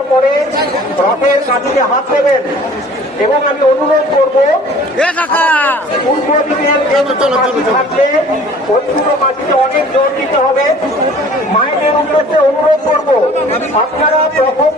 দেওয়ার পরে রথের কাঠিতে হাত দেবেন এবং আমি অনুরোধ করবো পূর্ব দিকের মাটি থাকলে ওই দুটো মাটিতে অনেক জোর দিতে হবে। মায়েদের উদ্দেশ্যে অনুরোধ করবো আপনারা প্রথম